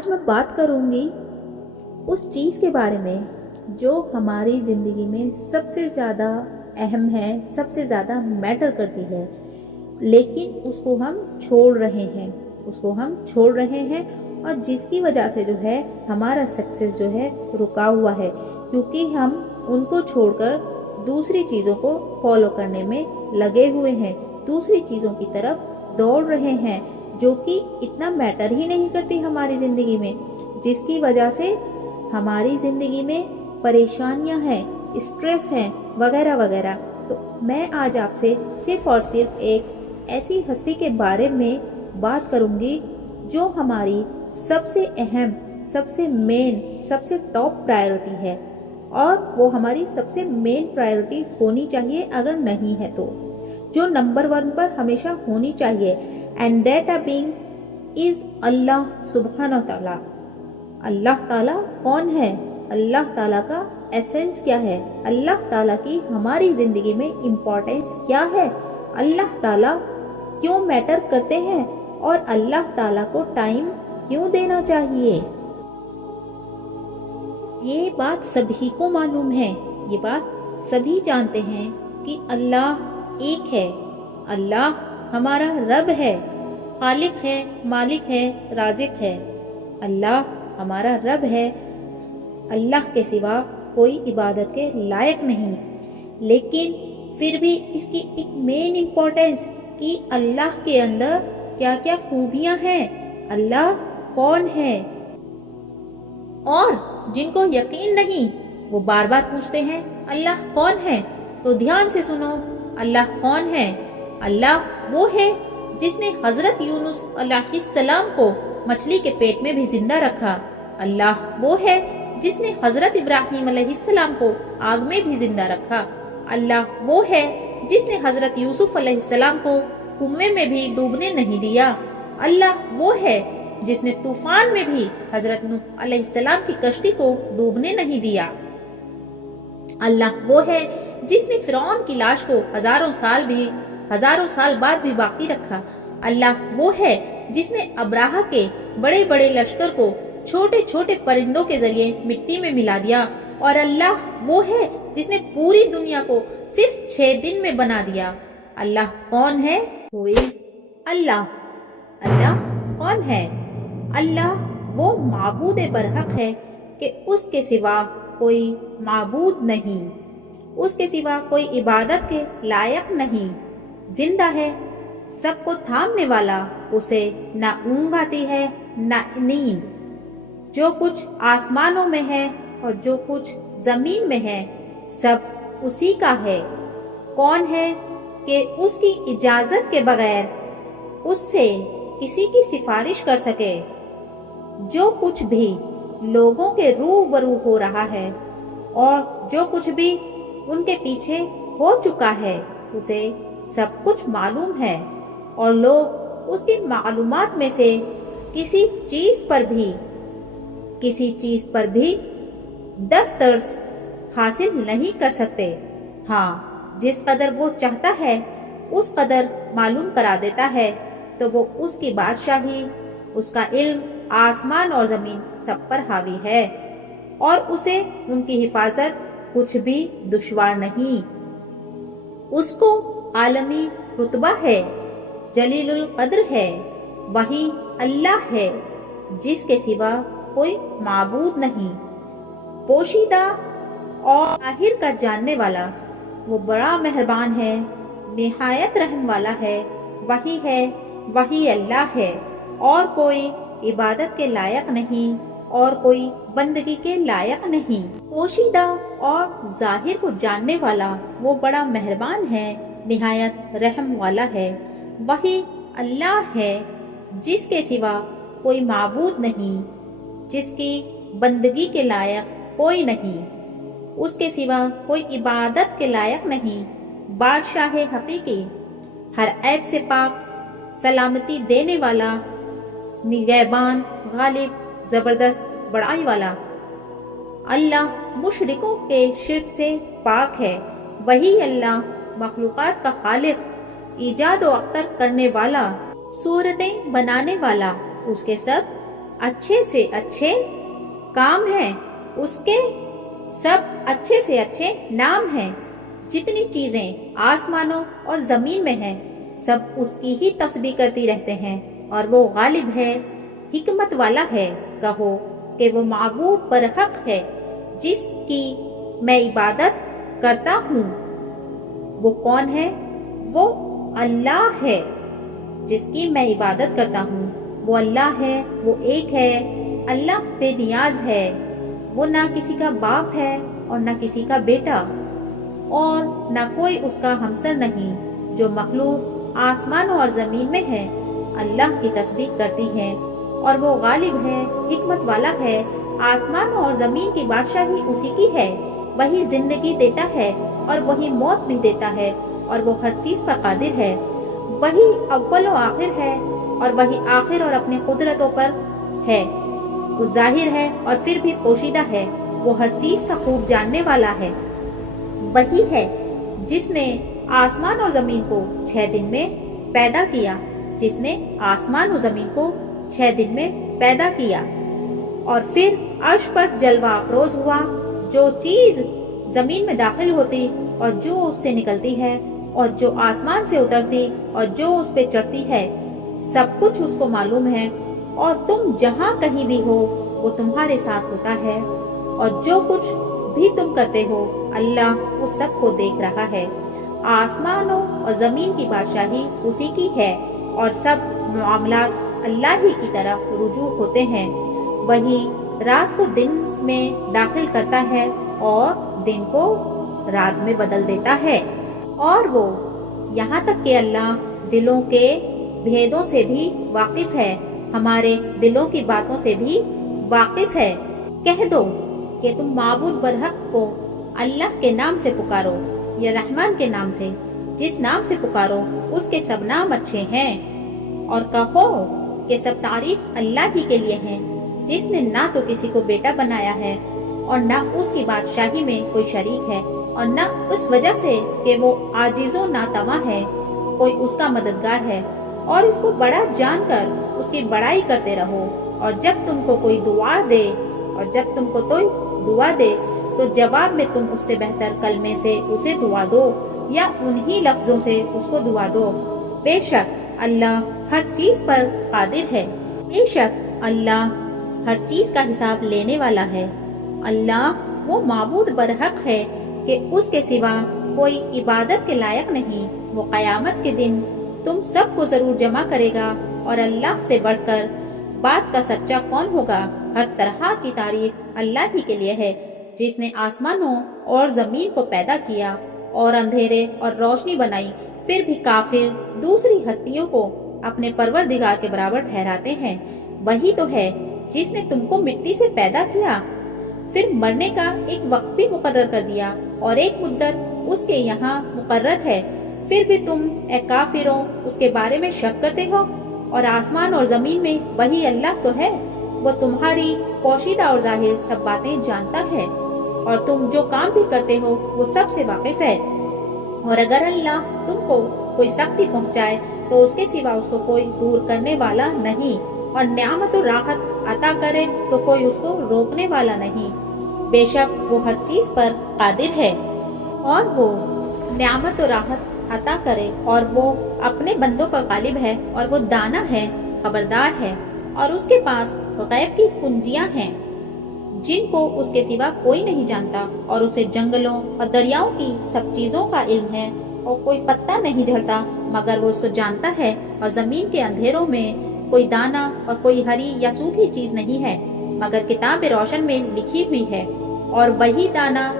आज मैं बात करूंगी उस चीज़ के बारे में जो हमारी ज़िंदगी में सबसे ज़्यादा अहम है, सबसे ज़्यादा मैटर करती है, लेकिन उसको हम छोड़ रहे हैं और जिसकी वजह से जो है हमारा सक्सेस जो है रुका हुआ है, क्योंकि हम उनको छोड़कर दूसरी चीज़ों को फॉलो करने में लगे हुए हैं, दूसरी चीज़ों की तरफ दौड़ रहे हैं जो कि इतना मैटर ही नहीं करती हमारी ज़िंदगी में, जिसकी वजह से हमारी ज़िंदगी में परेशानियां हैं, स्ट्रेस हैं, वगैरह वगैरह। तो मैं आज आपसे सिर्फ और सिर्फ एक ऐसी हस्ती के बारे में बात करूंगी जो हमारी सबसे अहम, सबसे मेन, सबसे टॉप प्रायोरिटी है, और वो हमारी सबसे मेन प्रायोरिटी होनी चाहिए, अगर नहीं है तो जो नंबर 1 पर हमेशा होनी चाहिए। एंड दैट बीइंग इज अल्लाह सुब्हानहू तआला। अल्लाह ताला कौन है? अल्लाह ताला का एसेंस क्या है? अल्लाह ताला की हमारी जिंदगी में इम्पोर्टेंस क्या है? अल्लाह ताला क्यों मैटर करते हैं? और अल्लाह ताला को टाइम क्यों देना चाहिए? ये बात सभी को मालूम है, ये बात सभी जानते हैं कि अल्लाह एक है। अल्लाह हमारा रब है, खालिक है, मालिक है, राज़िक है। अल्लाह हमारा रब है, अल्लाह के सिवा कोई इबादत के लायक नहीं। लेकिन फिर भी इसकी एक मेन इम्पोर्टेंस कि अल्लाह के अंदर क्या क्या खूबियां हैं, अल्लाह कौन है। और जिनको यकीन नहीं वो बार बार पूछते हैं अल्लाह कौन है, तो ध्यान से सुनो, अल्लाह कौन है? अल्लाह वो है जिसने हजरत यूनुस अलैहिस्सलाम को मछली के पेट में भी जिंदा रखा। अल्लाह वो है जिसने हजरत इब्राहिम अलैहिस्सलाम को आग में भी जिंदा रखा। अल्लाह वो है जिसने हजरत यूसुफ अलैहिस्सलाम को कुएं में भी डूबने नहीं दिया। अल्लाह वो है जिसने तूफान में भी हजरत नूह अलैहिस्सलाम की कश्ती को डूबने नहीं दिया। अल्लाह वो है जिसने फिरौन की लाश को हजारों साल बाद भी बाकी रखा। अल्लाह वो है जिसने अब्राहा के बड़े बड़े लश्कर को छोटे छोटे परिंदों के जरिए मिट्टी में मिला दिया। और अल्लाह वो है जिसने पूरी दुनिया को सिर्फ 6 दिन में बना दिया। अल्लाह कौन है? Who is अल्लाह? अल्लाह कौन है? अल्लाह वो माबूद बरहक है कि उसके सिवा कोई माबूद नहीं, उसके सिवा कोई इबादत के लायक नहीं। जिंदा है, सबको थामने वाला, उसे ना ऊँघ आती है ना नींद। जो कुछ आसमानों में है और जो कुछ जमीन में है, सब उसी का है। कौन है कि उसकी इजाजत के बगैर उससे किसी की सिफारिश कर सके? जो कुछ भी लोगों के रूबरू हो रहा है और जो कुछ भी उनके पीछे हो चुका है, उसे सब कुछ मालूम है, और लोग उसकी मालूमात में से किसी चीज पर भी दस्तरस हासिल नहीं कर सकते। हाँ, जिस कदर वो चाहता है उस कदर मालूम करा देता है, तो वो उसकी बादशाही, उसका इल्म आसमान और जमीन सब पर हावी है, और उसे उनकी हिफाजत कुछ भी दुश्वार नहीं। उसको आलमी रुतबा है, जलीलुल कद्र है। वही अल्लाह है जिसके सिवा कोई माबूद नहीं। पोशीदा और जाहिर का जानने वाला, वो बड़ा मेहरबान है, निहायत रहम वाला है। वही अल्लाह है, और कोई इबादत के लायक नहीं और कोई बंदगी के लायक नहीं। पोशीदा और जाहिर को जानने वाला वो बड़ा मेहरबान है, निहायत रहम वाला है। वही अल्लाह है जिसके सिवा कोई माबूद नहीं, जिसकी बंदगी के लायक कोई नहीं, उसके सिवा कोई इबादत के लायक नहीं। बादशाह हकीकी, हर ऐब से पाक, सलामती देने वाला, निगहबान, गालिब, जबरदस्त, बड़ाई वाला। अल्लाह मुशरिकों के शिर्क से पाक है। वही अल्लाह मखलूकात का खालिक, ईजाद व अख्तर करने वाला, सूरतें बनाने वाला, उसके सब अच्छे से अच्छे काम हैं, उसके सब अच्छे से अच्छे नाम हैं। जितनी चीजें आसमानों और जमीन में हैं, सब उसकी ही तस्बीह करती रहते हैं, और वो गालिब है, हिकमत वाला है। कहो कि वो माबूद बरहक है, जिसकी मैं इबादत करता हूँ। वो कौन है? वो अल्लाह है, जिसकी मैं इबादत करता हूँ। वो अल्लाह है, वो एक है। अल्लाह बेनियाज है, वो ना किसी का बाप है और ना किसी का बेटा, और ना कोई उसका हमसर नहीं। जो मखलूक आसमान और जमीन में है, अल्लाह की तस्बीह करती है, और वो गालिब है, हिकमत वाला है। आसमान और जमीन की बादशाही उसी की है। वही जिंदगी देता है और वही मौत भी देता है, और वो हर चीज पर कादिर है। वही अव्वल और आखिर है, और वही आखिर और अपनी कुदरतों पर है। वो जाहिर है और फिर भी पोशीदा है। वो हर चीज का खूब जानने वाला है। वही है जिसने आसमान और जमीन को 6 दिन में पैदा किया, जिसने आसमान और जमीन को 6 दिन में पैदा किया, और फिर अर्श पर जलवा अफरोज हुआ। जो चीज जमीन में दाखिल होती और जो उससे निकलती है, और जो आसमान से उतरती और जो उस पे चढ़ती है, सब कुछ उसको मालूम है। और तुम जहाँ कहीं भी हो, वो तुम्हारे साथ होता है, और जो कुछ भी तुम करते हो, अल्लाह उस सब को देख रहा है। आसमानों और जमीन की बादशाही उसी की है, और सब मामलात अल्लाह ही की तरफ रुजू होते हैं। वही रात को दिन में दाखिल करता है और दिन को रात में बदल देता है। और वो यहाँ तक कि अल्लाह दिलों के भेदों से भी वाकिफ है, हमारे दिलों की बातों से भी वाकिफ है। कह दो कि तुम माबूद बरहक को अल्लाह के नाम से पुकारो, या रहमान के नाम से। जिस नाम से पुकारो उसके सब नाम अच्छे हैं, और कहो कि सब तारीफ अल्लाह ही के लिए है, जिसने ना तो किसी को बेटा बनाया है और ना उसकी बादशाही में कोई शरीक है, और न उस वजह से कि वो आजिजो नातवा है, कोई उसका मददगार है। और इसको बड़ा जानकर उसकी बड़ाई करते रहो। और जब तुमको कोई दुआ दे तो जवाब में तुम उससे बेहतर कलमे से उसे दुआ दो, या उन्हीं लफ्जों से उसको दुआ दो। बेशक अल्लाह हर चीज पर कादिर है। बेशक अल्लाह हर चीज का हिसाब लेने वाला है। अल्लाह वो माबूद बरहक है कि उसके सिवा कोई इबादत के लायक नहीं। वो कयामत के दिन तुम सबको जरूर जमा करेगा, और अल्लाह से बढ़कर बात का सच्चा कौन होगा। हर तरह की तारीफ अल्लाह ही के लिए है, जिसने आसमानों और जमीन को पैदा किया और अंधेरे और रोशनी बनाई। फिर भी काफिर दूसरी हस्तियों को अपने परवरदिगार के बराबर ठहराते हैं। वही तो है जिसने तुमको मिट्टी से पैदा किया, फिर मरने का एक वक्त भी मुकर्रर कर दिया, और एक मुद्दत उसके यहाँ मुकर्रर है। फिर भी तुम ए काफिरों उसके बारे में शक करते हो। और आसमान और जमीन में वही अल्लाह तो है। वो तुम्हारी पोशीदा और जाहिर सब बातें जानता है, और तुम जो काम भी करते हो वो सब से वाकिफ है। और अगर अल्लाह तुमको कोई सख्ती पहुंचाए तो उसके सिवा उसको कोई दूर करने वाला नहीं, और नियामत और राहत अता करे तो कोई उसको रोकने वाला नहीं। बेशक वो हर चीज पर कादिर है, और वो नियामत और राहत अता करे, और वो अपने बंदों पर गालिब है, और वो दाना है, खबरदार है, और उसके पास गैब की कुंजियां हैं जिनको उसके सिवा कोई नहीं जानता। और उसे जंगलों और दरियाओं की सब चीजों का इल्म है, और कोई पत्ता नहीं झड़ता मगर वो उसको जानता है। और जमीन के अंधेरों में कोई दाना और कोई हरी या सूखी चीज नहीं है, मगर किताब रोशन में लिखी हुई है। और वही दाना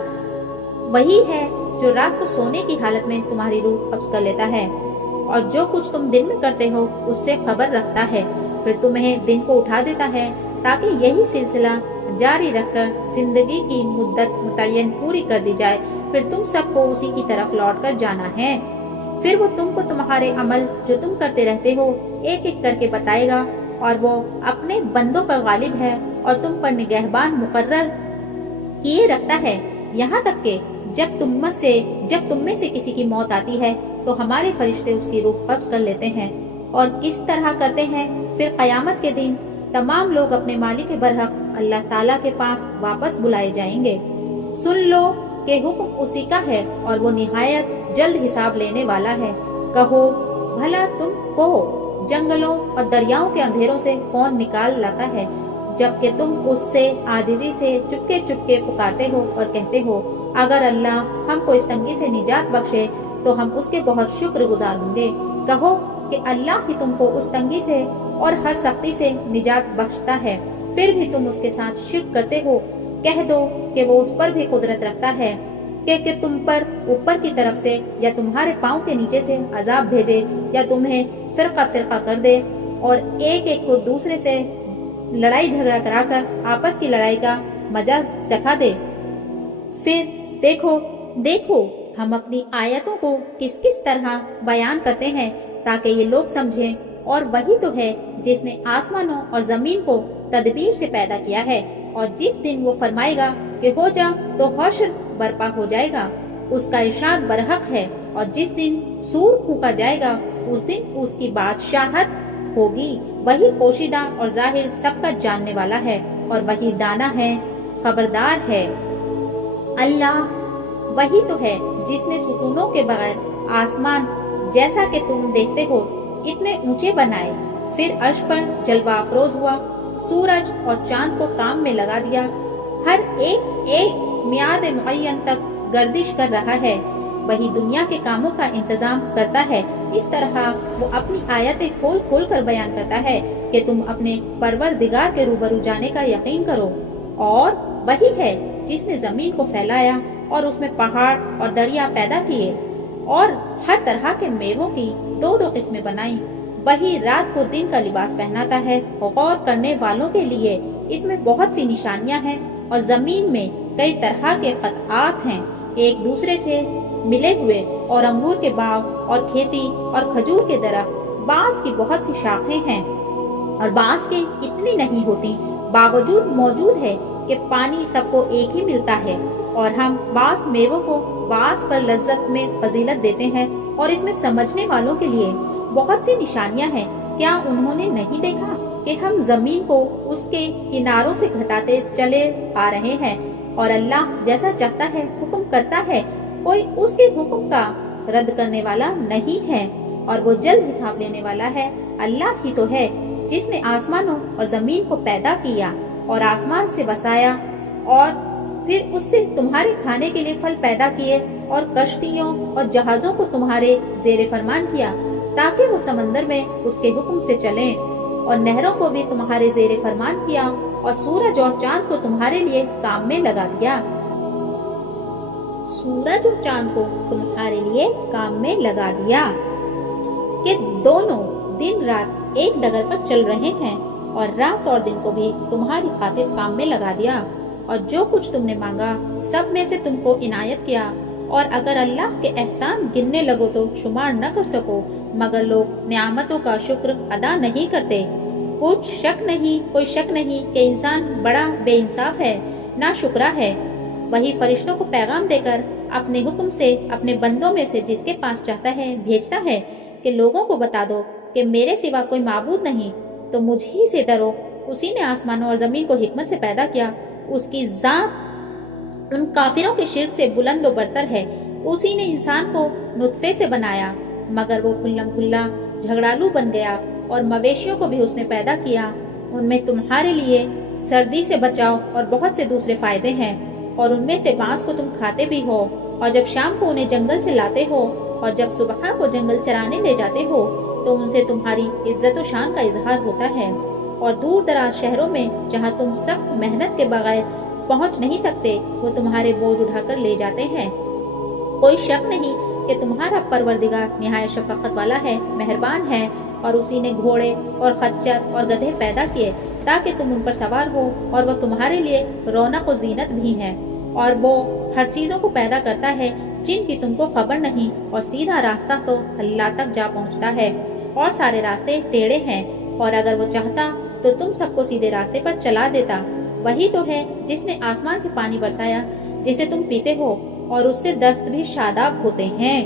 वही है जो रात को सोने की हालत में तुम्हारी रूह कब्ज कर लेता है, और जो कुछ तुम दिन में करते हो उससे खबर रखता है। फिर तुम्हें दिन को उठा देता है, ताकि यही सिलसिला जारी रखकर जिंदगी की मुद्दत मुतय्यन पूरी कर दी जाए। फिर तुम सबको उसी की तरफ लौट कर जाना है। फिर वो तुमको तुम्हारे अमल जो तुम करते रहते हो एक एक करके बताएगा, और वो अपने बंदों पर गालिब है, और तुम पर निगहबान मुकर्रर किए रखता है। यहाँ तक के जब तुम में से किसी की मौत आती है तो हमारे फरिश्ते उसकी रूह कब्ज कर लेते हैं। और किस तरह करते हैं? फिर कयामत के दिन तमाम लोग अपने मालिक बरहक अल्लाह ताला के पास वापस बुलाए जाएंगे। सुन लो कि हुक्म उसी का है और वो निहायत जल्द हिसाब लेने वाला है। कहो, भला तुम कहो, जंगलों और दरियाओं के अंधेरों से कौन निकाल लाता है, जबकि तुम उससे आजिजी से चुपके चुपके पुकारते हो और कहते हो, अगर अल्लाह हमको इस तंगी से निजात बख्शे तो हम उसके बहुत शुक्रगुजार होंगे। कहो कि अल्लाह ही तुमको उस तंगी से और हर सख्ती से निजात बख्शता है, फिर भी तुम उसके साथ शिर्क करते हो। कह दो कि वो उस पर भी कुदरत रखता है कि तुम पर ऊपर की तरफ से या तुम्हारे पाँव के नीचे से अजाब भेजे या तुम्हें फिरका फिरका कर दे और एक एक को दूसरे से लड़ाई झगड़ा कराकर आपस की लड़ाई का मजा चखा दे। फिर देखो देखो हम अपनी आयतों को किस किस तरह बयान करते हैं ताकि ये लोग समझें। और वही तो है जिसने आसमानों और जमीन को तदबीर से पैदा किया है, और जिस दिन वो फरमाएगा कि हो जा तो हश्र बर्पा हो जाएगा, उसका इरशाद बरहक है। और जिस दिन सूर फूंका जाएगा उस दिन उसकी बादशाहत होगी। वही पोशीदा और जाहिर सबका जानने वाला है और वही दाना है, खबरदार है। अल्लाह वही तो है जिसने सुतूनों के बगैर आसमान जैसा कि तुम देखते हो इतने ऊंचे बनाए, फिर अर्श पर जलवा अफरोज हुआ, सूरज और चांद को काम में लगा दिया, हर एक एक मियाद मुअय्यन तक गर्दिश कर रहा है। वही दुनिया के कामों का इंतजाम करता है। इस तरह वो अपनी आयतें खोल खोल कर बयान करता है कि तुम अपने परवरदिगार के रूबरू जाने का यकीन करो। और वही है जिसने जमीन को फैलाया और उसमें पहाड़ और दरिया पैदा किए और हर तरह के मेवों की दो दो किस्में बनाई। वही रात को दिन का लिबास पहनाता है। गौर करने वालों के लिए इसमें बहुत सी निशानियां हैं और जमीन में कई तरह के कतआत हैं एक दूसरे से मिले हुए, और अंगूर के बाग और खेती और खजूर के दरख्त, बांस की बहुत सी शाखें हैं और बांस की इतनी नहीं होती, बावजूद मौजूद है कि पानी सबको एक ही मिलता है। और हम बांस मेवों को बांस पर लज्जत में फजीलत देते हैं और इसमें समझने वालों के लिए बहुत सी निशानियां हैं। क्या उन्होंने नहीं देखा कि हम जमीन को उसके किनारों से घटाते चले आ रहे हैं और अल्लाह जैसा चाहता है हुक्म करता है, कोई उसके हुक्म का रद्द करने वाला नहीं है और वो जल्द हिसाब लेने वाला है। अल्लाह ही तो है जिसने आसमानों और जमीन को पैदा किया और आसमान से बसाया और फिर उससे तुम्हारे खाने के लिए फल पैदा किए और कश्तियों और जहाजों को तुम्हारे जेरे फरमान किया ताकि वो समंदर में उसके हुक्म से चलें, और नहरों को भी तुम्हारे जेरे फरमान किया और सूरज और चांद को तुम्हारे लिए काम में लगा दिया। सूरज और चांद को तुम्हारे लिए काम में लगा दिया कि दोनों दिन रात एक डगर पर चल रहे हैं, और रात और दिन को भी तुम्हारी खातिर काम में लगा दिया, और जो कुछ तुमने मांगा सब में से तुमको इनायत किया। और अगर अल्लाह के एहसान गिनने लगो तो शुमार न कर सको, मगर लोग नियामतों का शुक्र अदा नहीं करते। कोई शक नहीं कि इंसान बड़ा बेइंसाफ है, ना शुक्रा है। वही फरिश्तों को पैगाम देकर अपने हुक्म से अपने बंदों में से जिसके पास चाहता है भेजता है कि लोगों को बता दो कि मेरे सिवा कोई माबूद नहीं, तो मुझ ही से डरो। उसी ने आसमानों और जमीन को हिकमत से पैदा किया, उसकी जात उन काफिरों के शिर्क से बुलंद व बरतर है। उसी ने इंसान को नुतफे से बनाया, मगर वो खुल्लम खुल्ला झगड़ालू बन गया, और मवेशियों को भी उसने पैदा किया। उनमें तुम्हारे लिए सर्दी से बचाव और बहुत से दूसरे फायदे हैं, और उनमें से बांस को तुम खाते भी हो, और जब शाम को उन्हें जंगल से लाते हो और जब सुबह को जंगल चराने ले जाते हो तो उनसे तुम्हारी इज्जत व शान का इजहार होता है। और दूर दराज शहरों में जहाँ तुम सख्त मेहनत के बगैर पहुँच नहीं सकते, वो तुम्हारे बोझ उठाकर ले जाते हैं। कोई शक नहीं कि तुम्हारा परवरदिगार निहायत शफकत वाला है, मेहरबान है, और उसी ने घोड़े और खच्चर और गधे पैदा किए ताकि तुम उन पर सवार हो, और वो तुम्हारे लिए रौनक और जीनत भी है। और वो हर चीजों को पैदा करता है जिनकी तुमको खबर नहीं, और सीधा रास्ता तो अल्लाह तक जा पहुंचता है, और सारे रास्ते टेढ़े हैं, और अगर वो चाहता तो तुम सबको सीधे रास्ते पर चला देता। वही तो है जिसने आसमान से पानी बरसाया जिसे तुम पीते हो, और उससे दरख्त भी शादाब होते हैं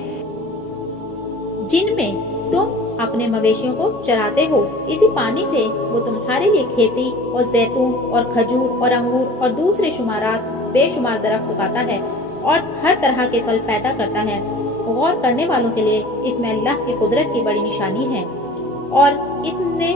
जिनमें तुम अपने मवेशियों को चराते हो। इसी पानी से वो तुम्हारे लिए खेती और जैतून और खजूर और अंगूर और दूसरे शुमारात बेशुमार दरख्त उगाता है और हर तरह के फल पैदा करता है। गौर करने वालों के लिए इसमें अल्लाह की कुदरत की बड़ी निशानी है। और इसने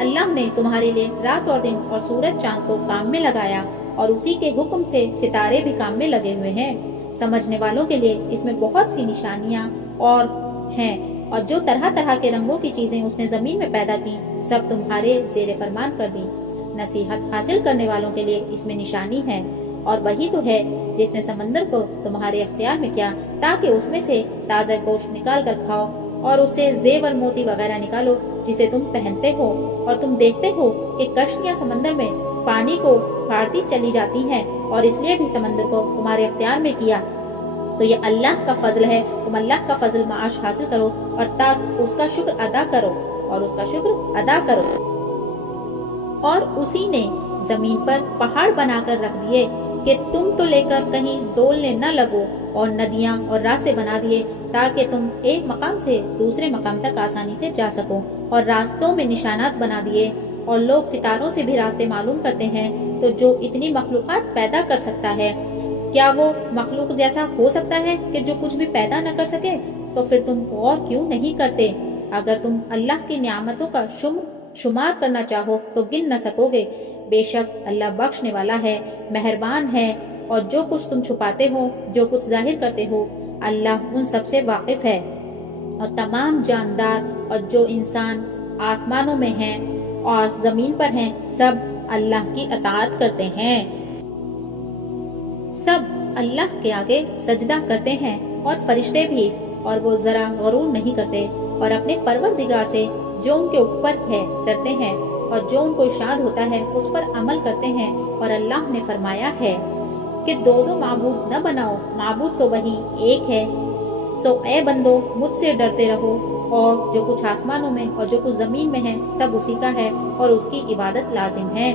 अल्लाह ने तुम्हारे लिए रात और दिन और सूरज चांद को काम में लगाया और उसी के हुक्म से सितारे भी काम में लगे हुए हैं। समझने वालों के लिए इसमें बहुत सी निशानियाँ और हैं। और जो तरह तरह के रंगों की चीजें उसने जमीन में पैदा की, सब तुम्हारे जेरे फरमान कर दी। नसीहत हासिल करने वालों के लिए इसमें निशानी है। और वही तो है जिसने समंदर को तुम्हारे अख्तियार में किया ताकि उसमें से ताज़ा गोश्त निकाल कर खाओ और उससे जेवर मोती वगैरह निकालो जिसे तुम पहनते हो। और तुम देखते हो कि कश्तियाँ समंदर में पानी को फाड़ती चली जाती हैं और इसलिए भी समंदर को तुम्हारे अख्तियार में किया। तो ये अल्लाह का फजल है। तुम अल्लाह का फजल माश हासिल करो और उसका शुक्र अदा करो और उसी ने जमीन पर पहाड़ बनाकर रख दिए कि तुम तो लेकर कहीं डोलने न लगो, और नदियां और रास्ते बना दिए ताकि तुम एक मकाम से दूसरे मकाम तक आसानी से जा सको। और रास्तों में निशानात बना दिए। और लोग सितारों से भी रास्ते मालूम करते हैं। तो जो इतनी मखलूकात पैदा कर सकता है, क्या वो मखलूक जैसा हो सकता है कि जो कुछ भी पैदा न कर सके? तो फिर तुम और क्यों नहीं करते? अगर तुम अल्लाह की नियामतों का शुमार करना चाहो तो गिन न सकोगे। बेशक अल्लाह बख्शने वाला है, मेहरबान है। और जो कुछ तुम छुपाते हो, जो कुछ जाहिर करते हो, अल्लाह उन सब से वाकिफ है। और तमाम जानदार और जो इंसान आसमानों में हैं और जमीन पर हैं, सब अल्लाह की अताअत करते हैं। सब अल्लाह के आगे सजदा करते हैं और फरिश्ते भी। और वो जरा गरूर नहीं करते और अपने परवरदिगार से जो उनके ऊपर है डरते हैं और जो उनको इरशाद होता है उस पर अमल करते हैं। और अल्लाह ने फरमाया है कि दो माबूद न बनाओ, माबूद तो वही एक है। सो ए बंदो, मुझसे डरते रहो। और जो कुछ आसमानों में और जो कुछ जमीन में है, सब उसी का है और उसकी इबादत लाजिम है।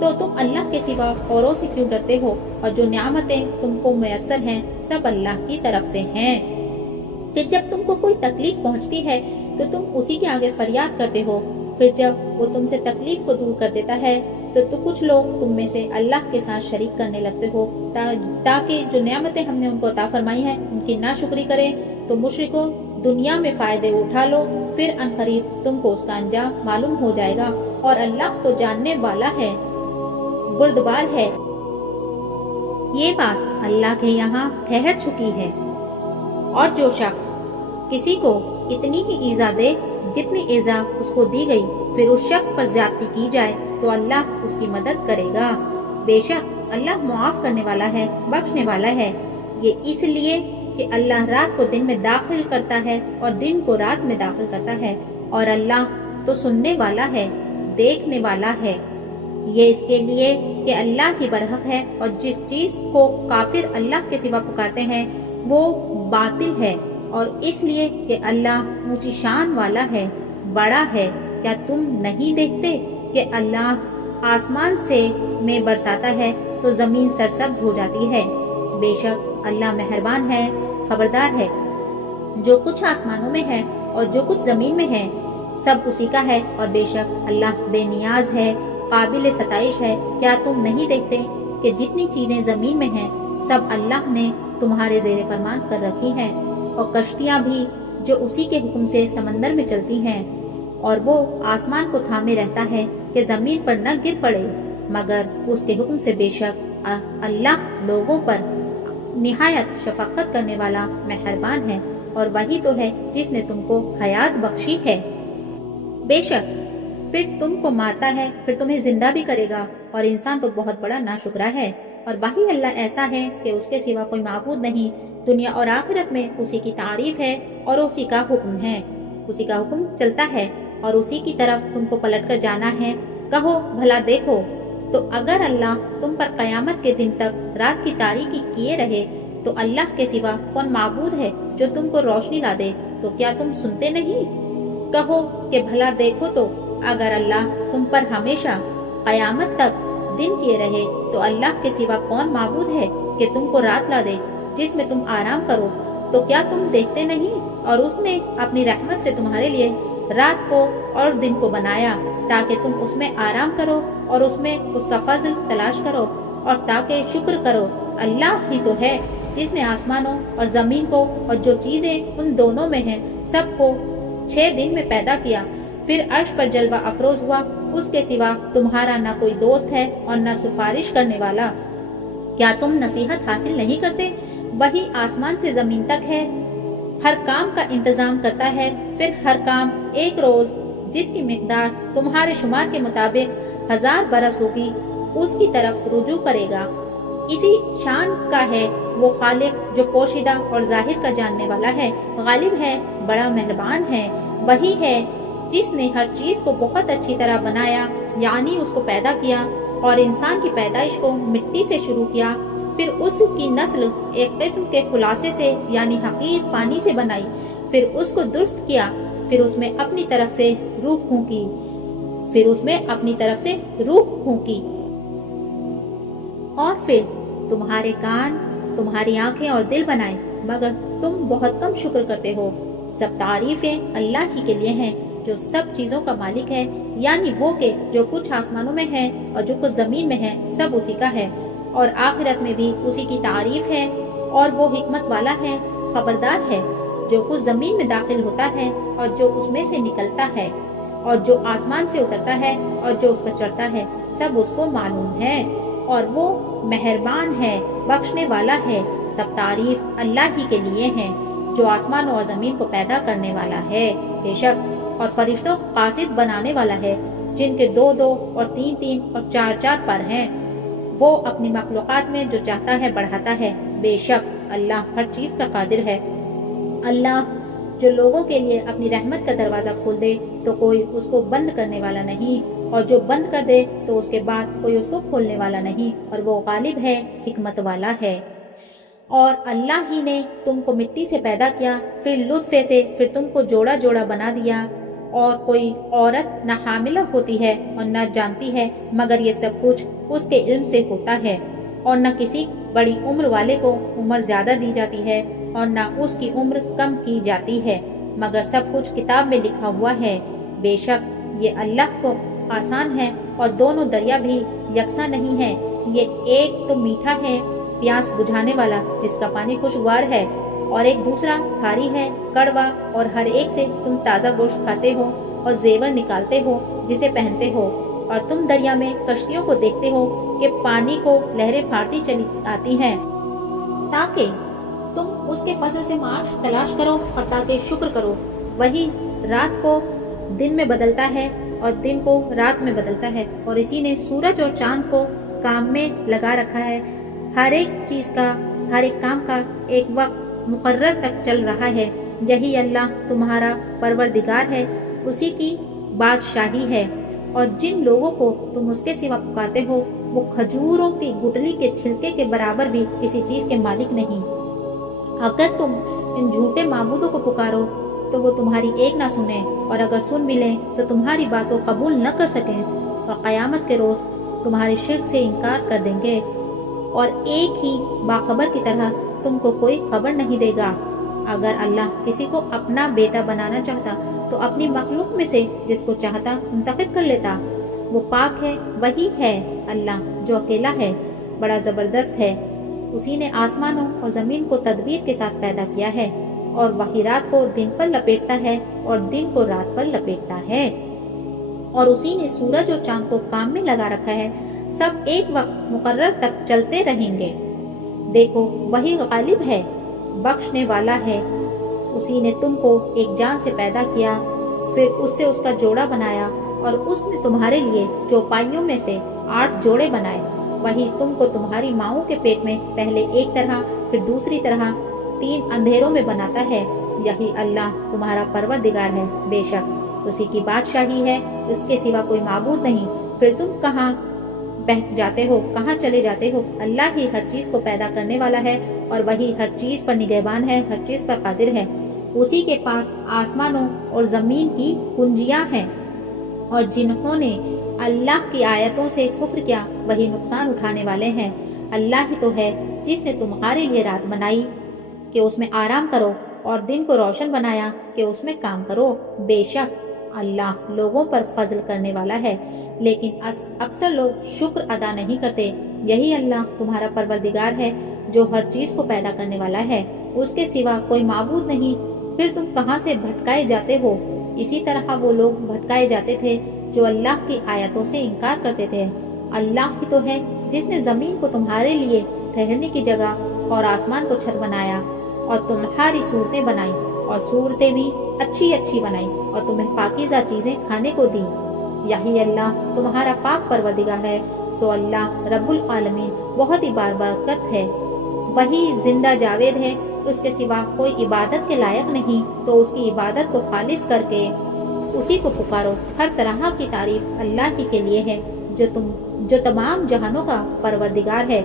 तो तुम अल्लाह के सिवा औरों से क्यों डरते हो? और जो नियामतें तुमको मुयस्सर हैं, सब अल्लाह की तरफ से हैं। फिर जब तुमको कोई तकलीफ पहुंचती है तो तुम उसी के आगे फरियाद करते हो। फिर जब वो तुमसे तकलीफ को दूर कर देता है तो कुछ लोग तुम में से अल्लाह के साथ शरीक करने लगते हो ताकि जो नियामतें हमने उनको अता फरमाई है उनकी नाशुक्री करें। तो मुशरिकों, दुनिया में फायदे उठा लो, फिर अनकरीब तुमको उसका अंजाम मालूम हो जाएगा। और अल्लाह तो जानने वाला है, बुर्दबार है। ये बात अल्लाह के यहाँ ठहर चुकी है। और जो शख्स किसी को इतनी ही ईजा दे जितनी ईजा उसको दी गई, फिर उस शख्स पर ज्यादती की जाए तो अल्लाह उसकी मदद करेगा। बेशक अल्लाह मुआफ करने वाला है, बख्शने वाला है। ये इसलिए कि अल्लाह रात को दिन में दाखिल करता है और दिन को रात में दाखिल करता है। और अल्लाह तो सुनने वाला है, देखने वाला है। ये इसके लिए कि अल्लाह ही बरहक है और जिस चीज को काफिर अल्लाह के सिवा पुकारते हैं वो बातिल है। और इसलिए कि अल्लाह ऊंची शान वाला है, बड़ा है। क्या तुम नहीं देखते कि अल्लाह आसमान से में बरसाता है तो जमीन सरसब्ज हो जाती है? बेशक अल्लाह मेहरबान है, खबरदार है। जो कुछ आसमानों में है और जो कुछ जमीन में है, सब उसी का है। और बेशक अल्लाह बेनियाज है, काबिल सताइश है। क्या तुम नहीं देखते कि जितनी चीजें जमीन में हैं, सब अल्लाह ने तुम्हारे जेरे फरमान कर रखी हैं। और कश्तियाँ भी जो उसी के हुक्म से समंदर में चलती हैं। और वो आसमान को थामे रहता है कि जमीन पर न गिर पड़े, मगर उसके हुक्म से। बेशक अल्लाह लोगों पर निहायत शफकत करने वाला मेहरबान है। और वही तो है जिसने तुमको हयात बख्शी है। बेशक फिर तुमको मारता है, फिर तुम्हें जिंदा भी करेगा। और इंसान तो बहुत बड़ा नाशुक्रा है। और वही अल्लाह ऐसा है कि उसके सिवा कोई माबूद नहीं। दुनिया और आखिरत में उसी की तारीफ है और उसी का हुक्म है। उसी का हुक्म चलता है और उसी की तरफ तुमको पलट कर जाना है। कहो भला देखो, तो अगर अल्लाह तुम पर कयामत के दिन तक रात की तारीकी किए रहे तो अल्लाह के सिवा कौन माबूद है जो तुमको रोशनी ला दे? तो क्या तुम सुनते नहीं? कहो कि भला देखो, तो अगर अल्लाह तुम पर हमेशा कयामत तक दिन किए रहे तो अल्लाह के सिवा कौन माबूद है कि तुमको रात ला दे जिसमें तुम आराम करो? تو کیا تم دیکھتے نہیں؟ اور اس نے اپنی رحمت سے تمہارے لیے رات کو اور دن کو بنایا تاکہ تم اس میں آرام کرو اور اس میں اس کا فضل تلاش کرو اور تاکہ شکر کرو۔ اللہ ہی تو ہے جس نے آسمانوں اور زمین کو اور جو چیزیں ان دونوں میں ہیں سب کو 6 دن میں پیدا کیا، پھر عرش پر جلوہ افروز ہوا۔ اس کے سوا تمہارا نہ کوئی دوست ہے اور نہ سفارش کرنے والا۔ کیا تم نصیحت حاصل نہیں کرتے؟ وہی آسمان سے زمین تک ہے، ہر کام کا انتظام کرتا ہے، پھر ہر کام ایک روز جس کی مقدار تمہارے شمار کے مطابق 1000 برس ہوگی اس کی طرف رجوع کرے گا۔ اسی شان کا ہے وہ خالق جو پوشیدہ اور ظاہر کا جاننے والا ہے، غالب ہے، بڑا مہربان ہے۔ وہی ہے جس نے ہر چیز کو بہت اچھی طرح بنایا، یعنی اس کو پیدا کیا اور انسان کی پیدائش کو مٹی سے شروع کیا، پھر اس کی نسل ایک قسم کے خلاصے سے یعنی حقیر پانی سے بنائی، پھر اس کو درست کیا، پھر اس میں اپنی طرف سے روح پھونکی، اور پھر تمہارے کان، تمہاری آنکھیں اور دل بنائے، مگر تم بہت کم شکر کرتے ہو۔ سب تعریفیں اللہ ہی کے لیے ہیں جو سب چیزوں کا مالک ہے، یعنی وہ کہ جو کچھ آسمانوں میں ہے اور جو کچھ زمین میں ہے سب اسی کا ہے، اور آخرت میں بھی اسی کی تعریف ہے، اور وہ حکمت والا ہے، خبردار ہے۔ جو کچھ زمین میں داخل ہوتا ہے اور جو اس میں سے نکلتا ہے اور جو آسمان سے اترتا ہے اور جو اس پر چڑھتا ہے، سب اس کو معلوم ہے، اور وہ مہربان ہے، بخشنے والا ہے۔ سب تعریف اللہ ہی کے لیے ہے جو آسمان اور زمین کو پیدا کرنے والا ہے، بے شک، اور فرشتوں کو قاصد بنانے والا ہے، جن کے 2 اور 3 اور 4 پر ہیں۔ وہ اپنی مخلوقات میں جو چاہتا ہے بڑھاتا ہے، بے شک اللہ ہر چیز پر قادر ہے۔ اللہ جو لوگوں کے لیے اپنی رحمت کا دروازہ کھول دے تو کوئی اس کو بند کرنے والا نہیں، اور جو بند کر دے تو اس کے بعد کوئی اس کو کھولنے والا نہیں، اور وہ غالب ہے، حکمت والا ہے۔ اور اللہ ہی نے تم کو مٹی سے پیدا کیا، پھر لطفے سے پھر تم کو جوڑا جوڑا بنا دیا، اور کوئی عورت نہ حاملہ ہوتی ہے اور نہ جانتی ہے، مگر یہ سب کچھ اس کے علم سے ہوتا ہے، اور نہ کسی بڑی عمر والے کو عمر زیادہ دی جاتی ہے اور نہ اس کی عمر کم کی جاتی ہے، مگر سب کچھ کتاب میں لکھا ہوا ہے۔ بے شک یہ اللہ کو آسان ہے، اور دونوں دریا بھی یکساں نہیں ہے۔ یہ ایک تو میٹھا ہے، پیاس بجھانے والا، جس کا پانی خوشگوار ہے، اور ایک دوسرا کھاری ہے، کڑوا، اور ہر ایک سے تم تازہ گوشت کھاتے ہو اور زیور نکالتے ہو جسے پہنتے ہو، اور تم دریا میں کشتیوں کو دیکھتے ہو کہ پانی کو لہریں پھاڑتی چلی آتی ہیں، تاکہ تم اس کے فضل سے معاش تلاش کرو اور تاکہ شکر کرو۔ وہی رات کو دن میں بدلتا ہے اور دن کو رات میں بدلتا ہے، اور اسی نے سورج اور چاند کو کام میں لگا رکھا ہے۔ ہر ایک چیز کا، ہر ایک کام کا ایک وقت مقرر تک چل رہا ہے۔ یہی اللہ تمہارا پروردگار ہے، اسی کی بادشاہی ہے، اور جن لوگوں کو تم اس کے سوا پکارتے ہو وہ کھجوروں کی گٹلی کے چھلکے کے برابر بھی کسی چیز کے مالک نہیں۔ اگر تم ان جھوٹے معبودوں کو پکارو تو وہ تمہاری ایک نہ سنیں، اور اگر سن بھی لیں تو تمہاری بات کو قبول نہ کر سکیں، اور قیامت کے روز تمہارے شرک سے انکار کر دیں گے، اور ایک ہی باخبر کی طرح تم کو کوئی خبر نہیں دے گا۔ اگر اللہ کسی کو اپنا بیٹا بنانا چاہتا تو اپنی مخلوق میں سے جس کو چاہتا منتخب کر لیتا۔ وہ پاک ہے، وہی ہے اللہ جو اکیلا ہے، بڑا زبردست ہے۔ اسی نے آسمانوں اور زمین کو تدبیر کے ساتھ پیدا کیا ہے، اور وہی رات کو دن پر لپیٹتا ہے اور دن کو رات پر لپیٹتا ہے، اور اسی نے سورج اور چاند کو کام میں لگا رکھا ہے، سب ایک وقت مقرر تک چلتے رہیں گے۔ دیکھو وہی غالب ہے، بخشنے والا ہے۔ اسی نے تم کو ایک جان سے پیدا کیا، پھر اس سے اس کا جوڑا بنایا، اور اس نے تمہارے لیے چوپائیوں میں سے 8 جوڑے بنائے۔ وہی تم کو تمہاری ماؤں کے پیٹ میں پہلے ایک طرح پھر دوسری طرح 3 اندھیروں میں بناتا ہے۔ یہی اللہ تمہارا پروردگار ہے، بے شک اسی کی بادشاہی ہے، اس کے سوا کوئی معبود نہیں۔ پھر تم کہاں بہک جاتے ہو، کہاں چلے جاتے ہو؟ اللہ ہی ہر چیز کو پیدا کرنے والا ہے، اور وہی ہر چیز پر نگہبان ہے، ہر چیز پر قادر ہے۔ اسی کے پاس آسمانوں اور زمین کی کنجیاں ہیں، اور جنہوں نے اللہ کی آیتوں سے کفر کیا وہی نقصان اٹھانے والے ہیں۔ اللہ ہی تو ہے جس نے تمہارے لیے رات بنائی کہ اس میں آرام کرو اور دن کو روشن بنایا کہ اس میں کام کرو۔ بے شک اللہ لوگوں پر فضل کرنے والا ہے، لیکن اکثر لوگ شکر ادا نہیں کرتے۔ یہی اللہ تمہارا پروردگار ہے جو ہر چیز کو پیدا کرنے والا ہے، اس کے سوا کوئی معبود نہیں۔ پھر تم کہاں سے بھٹکائے جاتے ہو؟ اسی طرح وہ لوگ بھٹکائے جاتے تھے جو اللہ کی آیتوں سے انکار کرتے تھے۔ اللہ ہی تو ہے جس نے زمین کو تمہارے لیے ٹھہرنے کی جگہ اور آسمان کو چھت بنایا اور تمہاری صورتیں بنائی اور صورتیں بھی اچھی اچھی بنائی اور تمہیں پاکیزہ چیزیں کھانے کو دیں۔ یہی اللہ تمہارا پاک پروردگار ہے، سو اللہ رب العالمین بہت ہی بابرکت ہے، وہی زندہ جاوید ہے، اس کے سوا کوئی عبادت کے لائق نہیں، تو اس کی عبادت کو خالص کر کے اسی کو پکارو۔ ہر طرح کی تعریف اللہ ہی کے لیے ہے جو تمام جہانوں کا پروردگار ہے،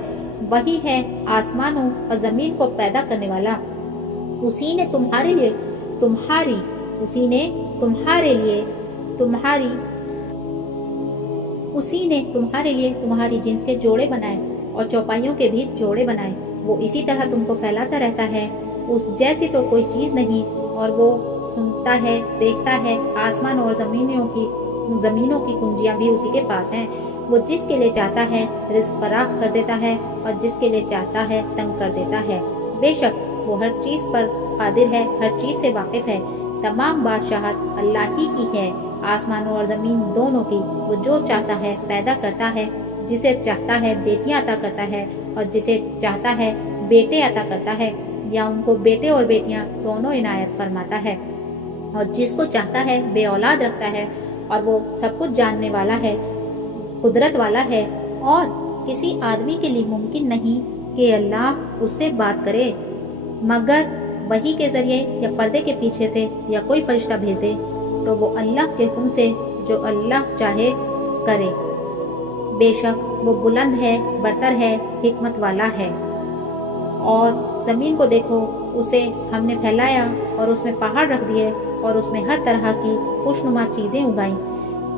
وہی ہے آسمانوں اور زمین کو پیدا کرنے والا۔ اسی نے تمہارے لیے تمہاری جنس کے جوڑے بنائے اور چوپائیوں کے بھی جوڑے بنائے۔ وہ اسی طرح تم کو پھیلاتا رہتا ہے، اس جیسی تو کوئی چیز نہیں، اور وہ سنتا ہے، دیکھتا ہے۔ آسمان اور زمینوں کی کنجیاں بھی اسی کے پاس ہیں۔ وہ جس کے لیے چاہتا ہے رزق فراخ کر دیتا ہے اور جس کے لیے چاہتا ہے تنگ کر دیتا ہے۔ بے شک وہ ہر چیز پر قادر ہے، ہر چیز سے واقف ہے۔ تمام بادشاہت اللہ ہی کی ہے، آسمانوں اور زمین دونوں کی۔ وہ جو چاہتا ہے پیدا کرتا ہے، جسے چاہتا ہے بیٹیاں عطا کرتا ہے اور جسے چاہتا ہے بیٹے عطا کرتا ہے، یا ان کو بیٹے اور بیٹیاں دونوں عنایت فرماتا ہے، اور جس کو چاہتا ہے بے اولاد رکھتا ہے، اور وہ سب کچھ جاننے والا ہے، قدرت والا ہے۔ اور کسی آدمی کے لیے ممکن نہیں کہ اللہ اس سے بات کرے مگر وحی کے ذریعے یا پردے کے پیچھے سے، یا کوئی فرشتہ بھیج دے تو وہ اللہ کے حکم سے جو اللہ چاہے کرے۔ بے شک وہ بلند ہے، برتر ہے، حکمت والا ہے۔ اور زمین کو دیکھو، اسے ہم نے پھیلایا اور اس میں پہاڑ رکھ دیے اور اس میں ہر طرح کی خوشنما چیزیں اگائیں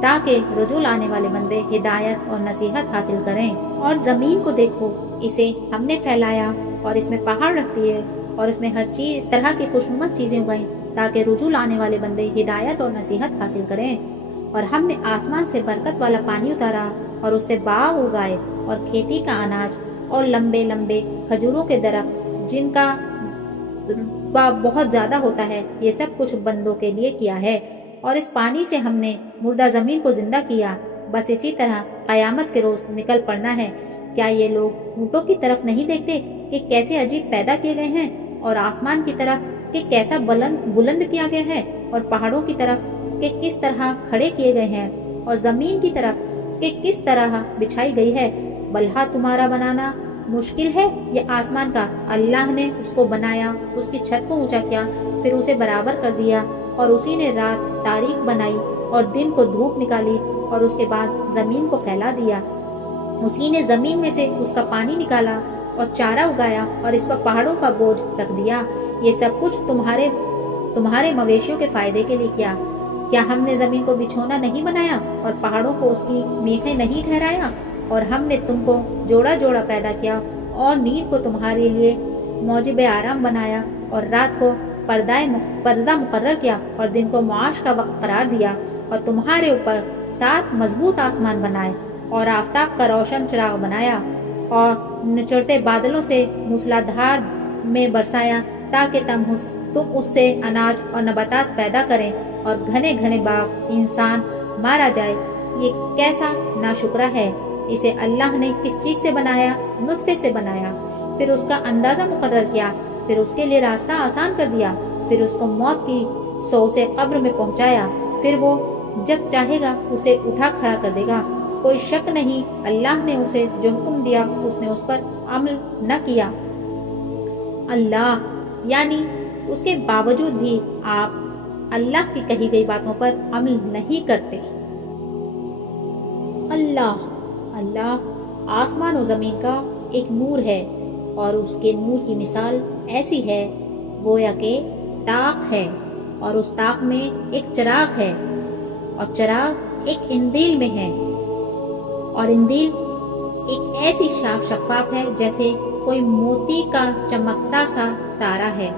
تاکہ رجوع لانے والے بندے ہدایت اور نصیحت حاصل کریں۔ اور زمین کو دیکھو، اسے ہم نے پھیلایا اور اس میں پہاڑ رکھ دیے اور اس میں ہر طرح کی خوشنما چیزیں اگائیں تاکہ رجوع لانے والے بندے ہدایت اور نصیحت حاصل کریں۔ اور ہم نے آسمان سے برکت والا پانی اتارا اور اس سے باغ اگائے اور کھیتی کا اناج اور لمبے لمبے کھجوروں کے درخت جن کا بہت زیادہ ہوتا ہے۔ یہ سب کچھ بندوں کے لیے کیا ہے۔ اور اس پانی سے ہم نے مردہ زمین کو زندہ کیا۔ بس اسی طرح قیامت کے روز نکل پڑنا ہے۔ کیا یہ لوگ اونٹوں کی طرف نہیں دیکھتے کہ کیسے عجیب پیدا کیے گئے ہیں، اور آسمان کی طرف کہ کیسا بلند کیا گیا ہے، اور پہاڑوں کی طرف کہ کس طرح کھڑے کیے گئے ہیں، اور زمین کی طرف کہ کس طرح بچھائی گئی ہے۔ بلہا تمہارا بنانا مشکل ہے یا آسمان کا؟ اللہ نے اس کو بنایا، اس کی چھت کو اونچا کیا، پھر اسے برابر کر دیا، اور اسی نے رات تاریک بنائی اور دن کو دھوپ نکالی، اور اس کے بعد زمین کو پھیلا دیا۔ اسی نے زمین میں سے اس کا پانی نکالا اور چارہ اگایا اور اس پر پہاڑوں کا بوجھ رکھ دیا۔ یہ سب کچھ تمہارے مویشیوں کے فائدے کے لیے کیا۔ کیا ہم نے زمین کو بچھونا نہیں بنایا اور پہاڑوں کو اس کی میخیں نہیں ٹھہرایا؟ اور ہم نے تم کو جوڑا جوڑا پیدا کیا اور نیند کو تمہارے لیے موجب آرام بنایا، اور رات کو پردہ مقرر کیا اور دن کو معاش کا وقت قرار دیا، اور تمہارے اوپر 7 مضبوط آسمان بنائے اور آفتاب کا روشن چراغ بنایا، اور نچڑتے بادلوں سے موسلادھار میں برسایا تاکہ تم اس سے اناج اور نباتات پیدا کریں اور گھنے گھنے باغ انسان مارا جائے۔ یہ کیسا ناشکرا ہے۔ اسے اللہ نے کس چیز سے بنایا؟ نطفے سے بنایا، پھر اس کا اندازہ مقرر کیا، پھر اس کے لیے راستہ آسان کر دیا، پھر اس کو موت کی سو سے قبر میں پہنچایا، پھر وہ جب چاہے گا اسے اٹھا کھڑا کر دے گا۔ کوئی شک نہیں اللہ نے اسے جو حکم دیا اس نے اس پر عمل نہ کیا۔ اللہ یعنی اس کے باوجود بھی آپ اللہ کی کہی گئی باتوں پر عمل نہیں کرتے۔ اللہ آسمان و زمین کا ایک نور ہے، اور اس کے نور کی مثال ایسی ہے گویا کہ طاق ہے، اور اس طاق میں ایک چراغ ہے، اور چراغ ایک اندیل میں ہے، اور اندیل ایک ایسی شفاف ہے جیسے کوئی موتی کا چمکتا سا تارا ہے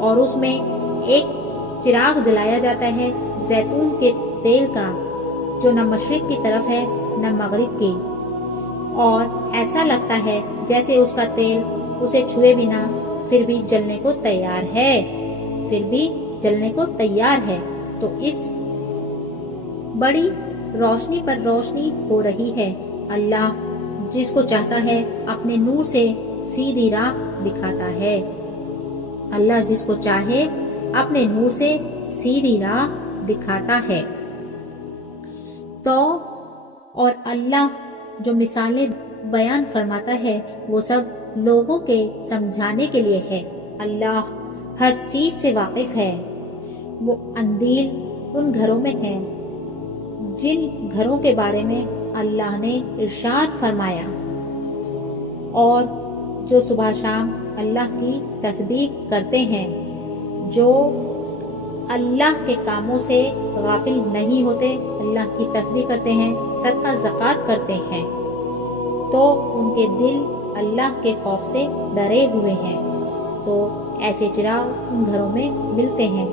اور اس میں ایک چراغ جلایا جاتا ہے زیتون کے تیل کا، جو نہ مشرق کی طرف ہے نہ مغرب کی، اور ایسا لگتا ہے جیسے اس کا تیل اسے چھوئے بنا پھر بھی جلنے کو تیار ہے، پھر بھی جلنے کو تیار ہے۔ تو اس بڑی روشنی پر روشنی ہو رہی ہے۔ اللہ جس کو چاہتا ہے اپنے نور سے سیدھی راہ دکھاتا ہے، اللہ جس کو چاہے اپنے نور سے سیدھی راہ دکھاتا ہے۔ تو اور اللہ جو مثالیں بیان فرماتا ہے وہ سب لوگوں کے سمجھانے کے لیے ہے۔ اللہ ہر چیز سے واقف ہے۔ وہ اندیل ان گھروں میں ہے جن گھروں کے بارے میں اللہ نے ارشاد فرمایا، اور جو صبح شام اللہ کی تسبیح کرتے ہیں، جو اللہ کے کاموں سے غافل نہیں ہوتے، اللہ کی تسبیح کرتے ہیں، صدقہ زکوٰۃ کرتے ہیں، تو ان کے دل اللہ کے خوف سے ڈرے ہوئے ہیں، تو ایسے چراغ ان گھروں میں ملتے ہیں،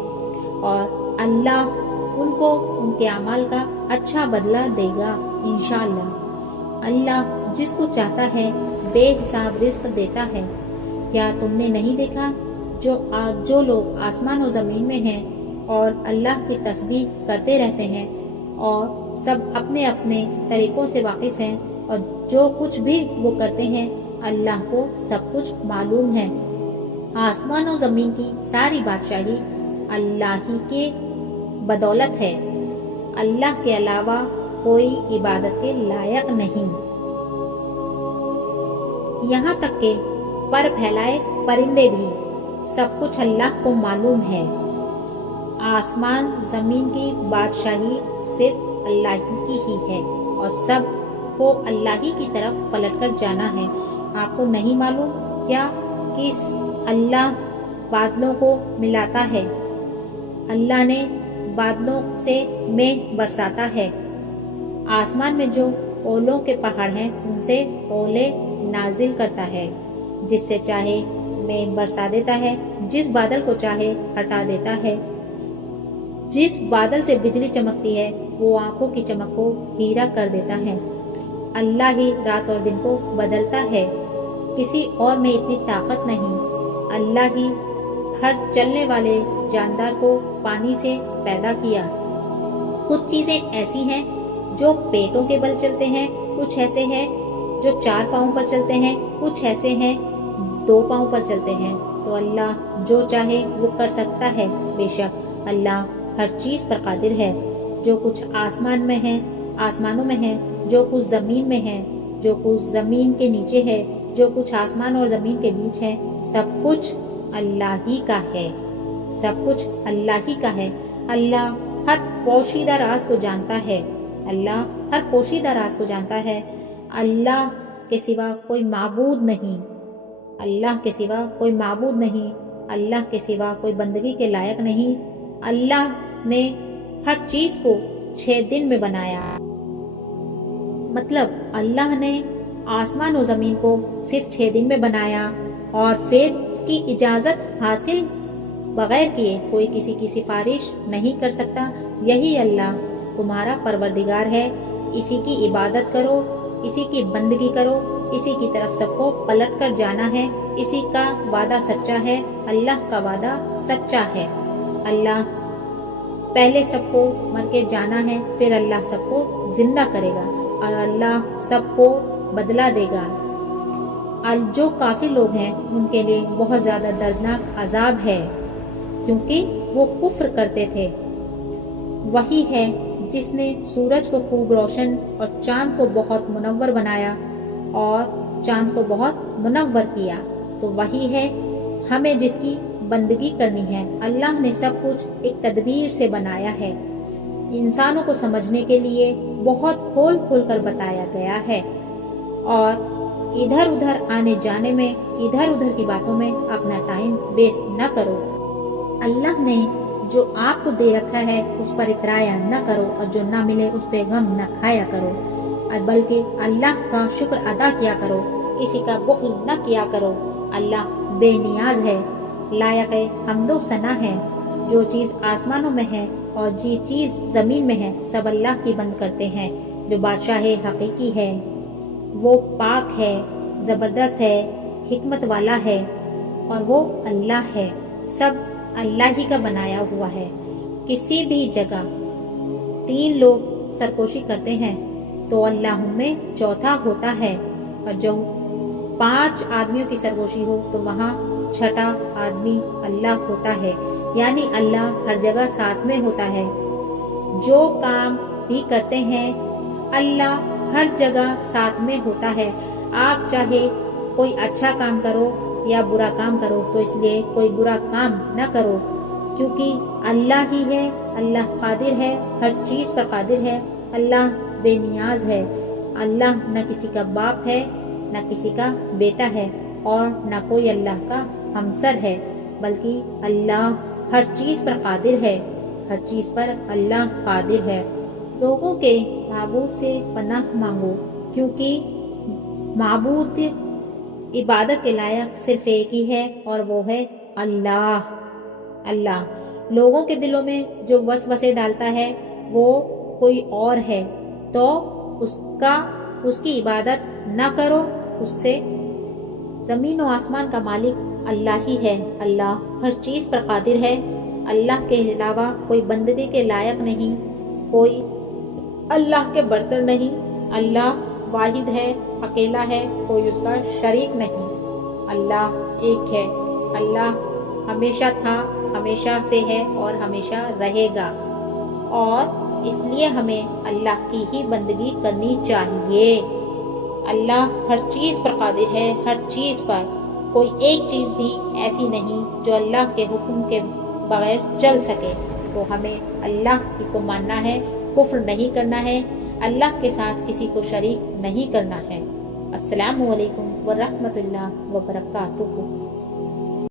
اور اللہ ان کو ان کے اعمال کا اچھا بدلہ دے گا انشاءاللہ۔ اللہ جس کو چاہتا ہے بے حساب رزق دیتا ہے۔ کیا تم نے نہیں دیکھا جو لوگ آسمان و زمین میں ہیں اور اللہ کی تسبیح کرتے رہتے ہیں، اور سب اپنے اپنے طریقوں سے واقف ہیں، اور جو کچھ بھی وہ کرتے ہیں اللہ کو سب کچھ معلوم ہے۔ آسمان و زمین کی ساری بادشاہی اللہ ہی کے بدولت ہے، اللہ کے علاوہ کوئی عبادت کے لائق نہیں۔ یہاں تک کہ پر پھیلائے پرندے بھی سب کچھ اللہ کو معلوم ہے۔ آسمان زمین کی بادشاہی صرف اللہ ہی کی ہی ہے، اور سب کو اللہ ہی کی طرف پلٹ کر جانا ہے۔ آپ کو نہیں معلوم کیا کس اللہ بادلوں کو ملاتا ہے؟ اللہ نے بادلوں سے مے برساتا ہے، آسمان میں جو اولوں کے پہاڑ ہیں ان سے اولے نازل کرتا ہے، جس سے چاہے میں برسا دیتا ہے، جس بادل کو چاہے ہٹا دیتا ہے۔ جس بادل سے بجلی چمکتی ہے وہ آنکھوں کی چمک کو ہیرا کر دیتا ہے۔ اللہ ہی رات اور دن کو بدلتا ہے، کسی اور میں اتنی طاقت نہیں۔ اللہ ہی ہر چلنے والے جاندار کو پانی سے پیدا کیا۔ کچھ چیزیں ایسی ہیں جو پیٹوں کے بل چلتے ہیں، کچھ ایسے ہیں جو 4 پاؤں پر چلتے ہیں، کچھ ایسے ہیں 2 پاؤں پر چلتے ہیں۔ تو اللہ جو چاہے وہ کر سکتا ہے۔ بے شک اللہ ہر چیز پر قادر ہے۔ جو کچھ آسمان میں ہے، آسمانوں میں ہے، جو کچھ زمین میں ہے، جو کچھ زمین کے نیچے ہے، جو کچھ آسمان اور زمین کے بیچ ہے، سب کچھ اللہ ہی کا ہے، سب کچھ اللہ ہی کا ہے۔ اللہ ہر پوشیدہ راز کو جانتا ہے، اللہ ہر پوشیدہ راز کو جانتا ہے۔ اللہ کے سوا کوئی معبود نہیں، اللہ کے سوا کوئی معبود نہیں، اللہ کے سوا کوئی بندگی کے لائق نہیں۔ اللہ نے ہر چیز کو 6 دن میں بنایا، مطلب اللہ نے آسمان و زمین کو صرف 6 دن میں بنایا، اور پھر اس کی اجازت حاصل بغیر کیے کوئی کسی کی سفارش نہیں کر سکتا۔ یہی اللہ تمہارا پروردگار ہے، اسی کی عبادت کرو، اسی کی بندگی کرو، اسی کی طرف سب کو پلٹ کر جانا ہے۔ اسی کا وعدہ سچا ہے، اللہ کا وعدہ سچا ہے۔ اللہ پہلے سب کو مر کے جانا ہے، پھر اللہ سب کو زندہ کرے گا، اور اللہ سب کو بدلہ دے گا۔ جو کافر لوگ ہیں ان کے لیے بہت زیادہ دردناک عذاب ہے، کیونکہ وہ کفر کرتے تھے۔ وہی ہے جس نے سورج کو خوب روشن اور چاند کو بہت منور بنایا اور چاند کو بہت منور کیا، تو وہی ہے ہمیں جس کی بندگی کرنی ہے۔ اللہ نے سب کچھ ایک تدبیر سے بنایا ہے، انسانوں کو سمجھنے کے لیے بہت کھول کھول کر بتایا گیا ہے، اور ادھر ادھر آنے جانے میں، ادھر ادھر کی باتوں میں اپنا ٹائم ویسٹ نہ کرو۔ اللہ نے جو آپ کو دے رکھا ہے اس پر اترایا نہ کرو، اور جو نہ ملے اس پہ غم نہ کھایا کرو، اور بلکہ اللہ کا شکر ادا کیا کرو، کسی کا بخل نہ کیا کرو۔ اللہ بے نیاز ہے، लायक हम्दो सना है। जो चीज़ आसमानों में है और जी चीज़ ज़मीन में है सब अल्लाह की बंद करते हैं। जो बादशाह हकीकी है वो पाक है, ज़बरदस्त है, हिकमत वाला है और वो अल्लाह है। सब अल्लाह ही का बनाया हुआ है। किसी भी जगह 3 लोग सरकोशी करते हैं तो अल्लाह उनमें चौथा होता है, और जो 5 आदमियों की सरगोशी हो तो वहाँ छठा आदमी अल्लाह होता है। यानी अल्लाह हर जगह साथ में होता है। जो काम भी करते हैं अल्लाह हर जगह साथ में होता है। आप चाहे कोई अच्छा काम करो या बुरा काम करो तो इसलिए कोई बुरा काम न करो, क्योंकि अल्लाह ही है। अल्लाह कादिर है, हर चीज़ पर कादिर है। अल्लाह बेनियाज है। अल्लाह न किसी का बाप है, न किसी का बेटा है और न कोई अल्लाह का हमसर है, बल्कि अल्लाह हर चीज़ पर कादिर है। हर चीज़ पर अल्लाह कादिर है। लोगों के माबूद से पनाह मांगो, क्योंकि माबूद इबादत के लायक सिर्फ एक ही है और वो है अल्लाह। अल्लाह लोगों के दिलों में जो वसवसे डालता है वो कोई और है तो उसकी इबादत न करो उससे। ज़मीन और आसमान का मालिक अल्लाह ही है। अल्लाह हर चीज़ पर कादिर है। अल्लाह के अलावा कोई बंदगी के लायक नहीं, कोई अल्लाह के बर्तर नहीं। अल्लाह वाहिद है, अकेला है, कोई उसका शरीक नहीं। अल्लाह एक है। अल्लाह हमेशा था, हमेशा से है और हमेशा रहेगा, और इसलिए हमें अल्लाह की ही बंदगी करनी चाहिए। अल्लाह हर चीज़ पर कादिर है, हर चीज़ पर। कोई एक चीज़ भी ऐसी नहीं जो अल्लाह के हुक्म के बगैर चल सके। तो हमें अल्लाह की को मानना है, कुफ्र नहीं करना है, अल्लाह के साथ किसी को शरीक नहीं करना है। अस्सलामु अलैकुम व रहमतुल्लाह व बरकातुहू।